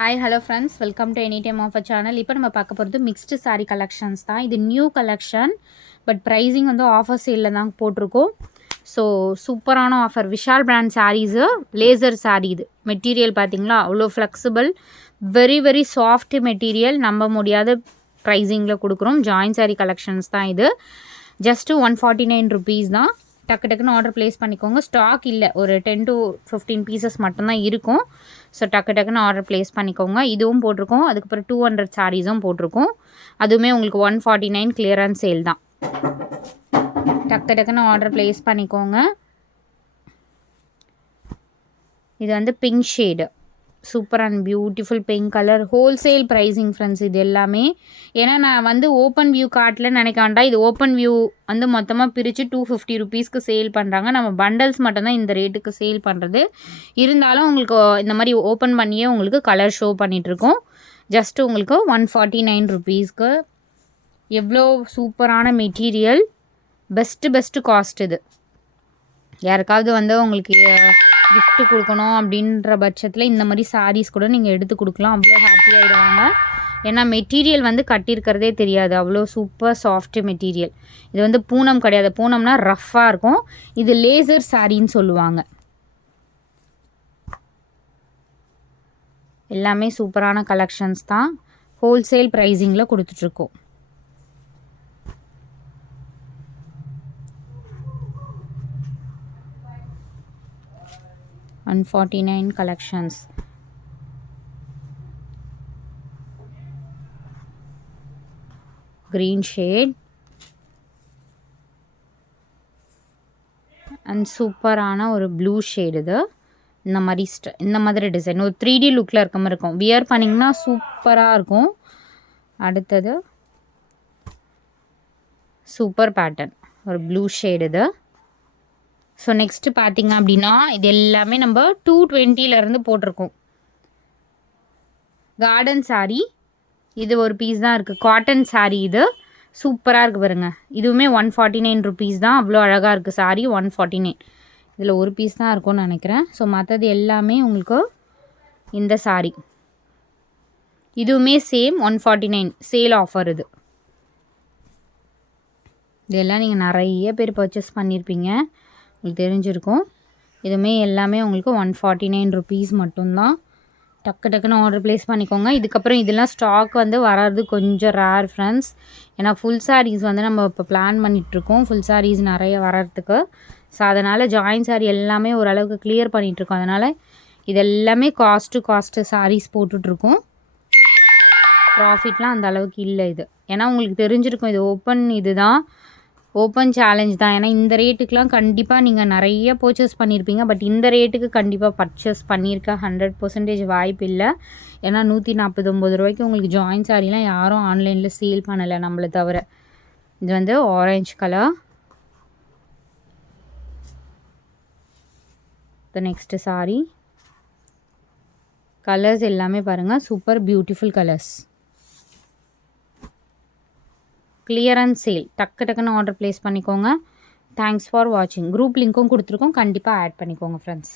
Hi hello friends, welcome to any time offer channel. இப்போ நம்ம பார்க்க போகிறது மிக்ஸ்டு சாரீ கலெக்ஷன்ஸ் தான். இது நியூ கலெக்ஷன், பட் ப்ரைஸிங் வந்து ஆஃபர் சேலில் தான் போட்டிருக்கோம். ஸோ சூப்பரான offer. Vishal brand saris, laser sari. இது மெட்டீரியல் பார்த்தீங்களா, அவ்வளோ flexible, very very soft material. நம்ப முடியாத ப்ரைஸிங்கில் கொடுக்குறோம். ஜாயின் சாரீ கலெக்ஷன்ஸ் தான் இது. ஜஸ்ட்டு 149 ருபீஸ் தான். டக்கு டக்குன்னு ஆர்டர் ப்ளேஸ் பண்ணிக்கோங்க. ஸ்டாக் இல்லை, ஒரு 10 to 15 பீசஸ் மட்டும்தான் இருக்கும். ஸோ டக்கு டக்குன்னு ஆர்டர் ப்ளேஸ் பண்ணிக்கோங்க. இதுவும் போட்டிருக்கோம், அதுக்கப்புறம் 200 சாரீஸும் போட்டிருக்கோம். அதுவுமே உங்களுக்கு 149 கிளியரன்ஸ் சேல் தான். டக்கு டக்குன்னு ஆர்டர் ப்ளேஸ் பண்ணிக்கோங்க. இது வந்து pink shade, super and beautiful pink colour. Wholesale pricing friends இது எல்லாமே. ஏன்னா நான் வந்து ஓப்பன் வியூ காட்டில் நினைக்க வேண்டாம். இது ஓப்பன் வியூ வந்து மொத்தமாக பிரித்து 250 ருபீஸ்க்கு சேல் பண்ணுறாங்க. நம்ம பண்டல்ஸ் மட்டும்தான் இந்த ரேட்டுக்கு சேல் பண்ணுறது. இருந்தாலும் உங்களுக்கு இந்த மாதிரி ஓப்பன் பண்ணியே உங்களுக்கு கலர் ஷோ பண்ணிகிட்ருக்கோம். ஜஸ்ட்டு உங்களுக்கு 149 ருபீஸ்க்கு. எவ்வளோ சூப்பரான மெட்டீரியல், பெஸ்ட்டு காஸ்ட் இது. யாருக்காவது வந்து உங்களுக்கு கிஃப்ட்டு கொடுக்கணும் அப்படின்ற பட்சத்தில் இந்த மாதிரி சாரீஸ் கூட நீங்கள் எடுத்து கொடுக்கலாம். அவ்வளோ ஹாப்பி ஆகிடுவாங்க. ஏன்னா மெட்டீரியல் வந்து கட்டியிருக்கிறதே தெரியாது, அவ்வளோ சூப்பர் சாஃப்ட் மெட்டீரியல். இது வந்து பூனம் கிடையாது. பூனம்னா ரஃப்பாக இருக்கும். இது லேசர் சாரின்னு சொல்லுவாங்க. எல்லாமே சூப்பரான கலெக்ஷன்ஸ் தான். ஹோல்சேல் ப்ரைஸிங்கில் கொடுத்துட்ருக்கோம். $149 collections. Green shade and சூப்பரான ஒரு ப்ளூ ஷேட். இது இந்த மாதிரி டிசைன் ஒரு 3D லுக்கில் இருக்க மாதிரி இருக்கும். வியர் பண்ணிங்கன்னா சூப்பராக இருக்கும். அடுத்தது சூப்பர் பேட்டர்ன், ஒரு ப்ளூ ஷேட் இது. ஸோ நெக்ஸ்ட்டு பார்த்திங்க அப்படின்னா இது எல்லாமே நம்ம 220 போட்டிருக்கோம். கார்டன் சாரீ இது ஒரு பீஸ் தான் இருக்குது. காட்டன் சாரீ இது சூப்பராக இருக்குது பாருங்கள். இதுவுமே 149 ருபீஸ் தான். அவ்வளோ அழகாக இருக்குது சாரீ. 149. இதில் ஒரு பீஸ் தான் இருக்கும்னு நினைக்கிறேன். ஸோ மற்றது எல்லாமே உங்களுக்கு இந்த சாரீ. இதுவுமே சேம் 149 சேல் ஆஃபர். இதெல்லாம் நீங்கள் நிறைய பேர் பர்ச்சேஸ் பண்ணியிருப்பீங்க, உங்களுக்கு தெரிஞ்சிருக்கும். இதுவுமே எல்லாமே உங்களுக்கு 149 ருபீஸ் மட்டும்தான். டக்கு டக்குன்னு ஆர்டர் ப்ளேஸ் பண்ணிக்கோங்க. இதுக்கப்புறம் இதெல்லாம் ஸ்டாக் வந்து வராது கொஞ்சம் ரேர் ஃப்ரெண்ட்ஸ். ஏன்னா ஃபுல் சாரீஸ் வந்து நம்ம இப்போ பிளான் பண்ணிகிட்ருக்கோம், ஃபுல் சாரீஸ் நிறைய வர்றதுக்கு. ஸோ அதனால் ஜாயின் சாரீ எல்லாமே ஓரளவுக்கு கிளியர் பண்ணிகிட்ருக்கோம். அதனால் இதெல்லாமே காஸ்ட்டு சாரீஸ் போட்டுட்ருக்கோம். ப்ராஃபிட்லாம் அந்த அளவுக்கு இல்லை இது. ஏன்னா உங்களுக்கு தெரிஞ்சிருக்கும், இது ஓப்பன், இது தான் ஓப்பன் சேலஞ்ச் தான். ஏன்னா இந்த ரேட்டுக்கெலாம் கண்டிப்பாக நீங்கள் நிறைய பர்ச்சேஸ் பண்ணியிருப்பீங்க. பட் இந்த ரேட்டுக்கு கண்டிப்பாக பர்ச்சேஸ் பண்ணியிருக்க 100% வாய்ப்பு இல்லை. ஏன்னா 149 ரூபாய்க்கு உங்களுக்கு ஜாயின் சாரீலாம் யாரும் ஆன்லைனில் சேல் பண்ணலை நம்மளை தவிர. இது வந்து ஆரஞ்சு கலர். த நெக்ஸ்ட்டு சாரீ கலர்ஸ் எல்லாமே பாருங்கள், super beautiful colours. Clearance sale. டக்கு டக்குன்னு ஆர்டர் ப்ளேஸ் பண்ணிக்கோங்க. தேங்க்ஸ் ஃபார் வாட்சிங். குரூப் லிங்க்கும் கொடுத்துருக்கோம், கண்டிப்பாக ஆட் பண்ணிக்கோங்க ஃப்ரெண்ட்ஸ்.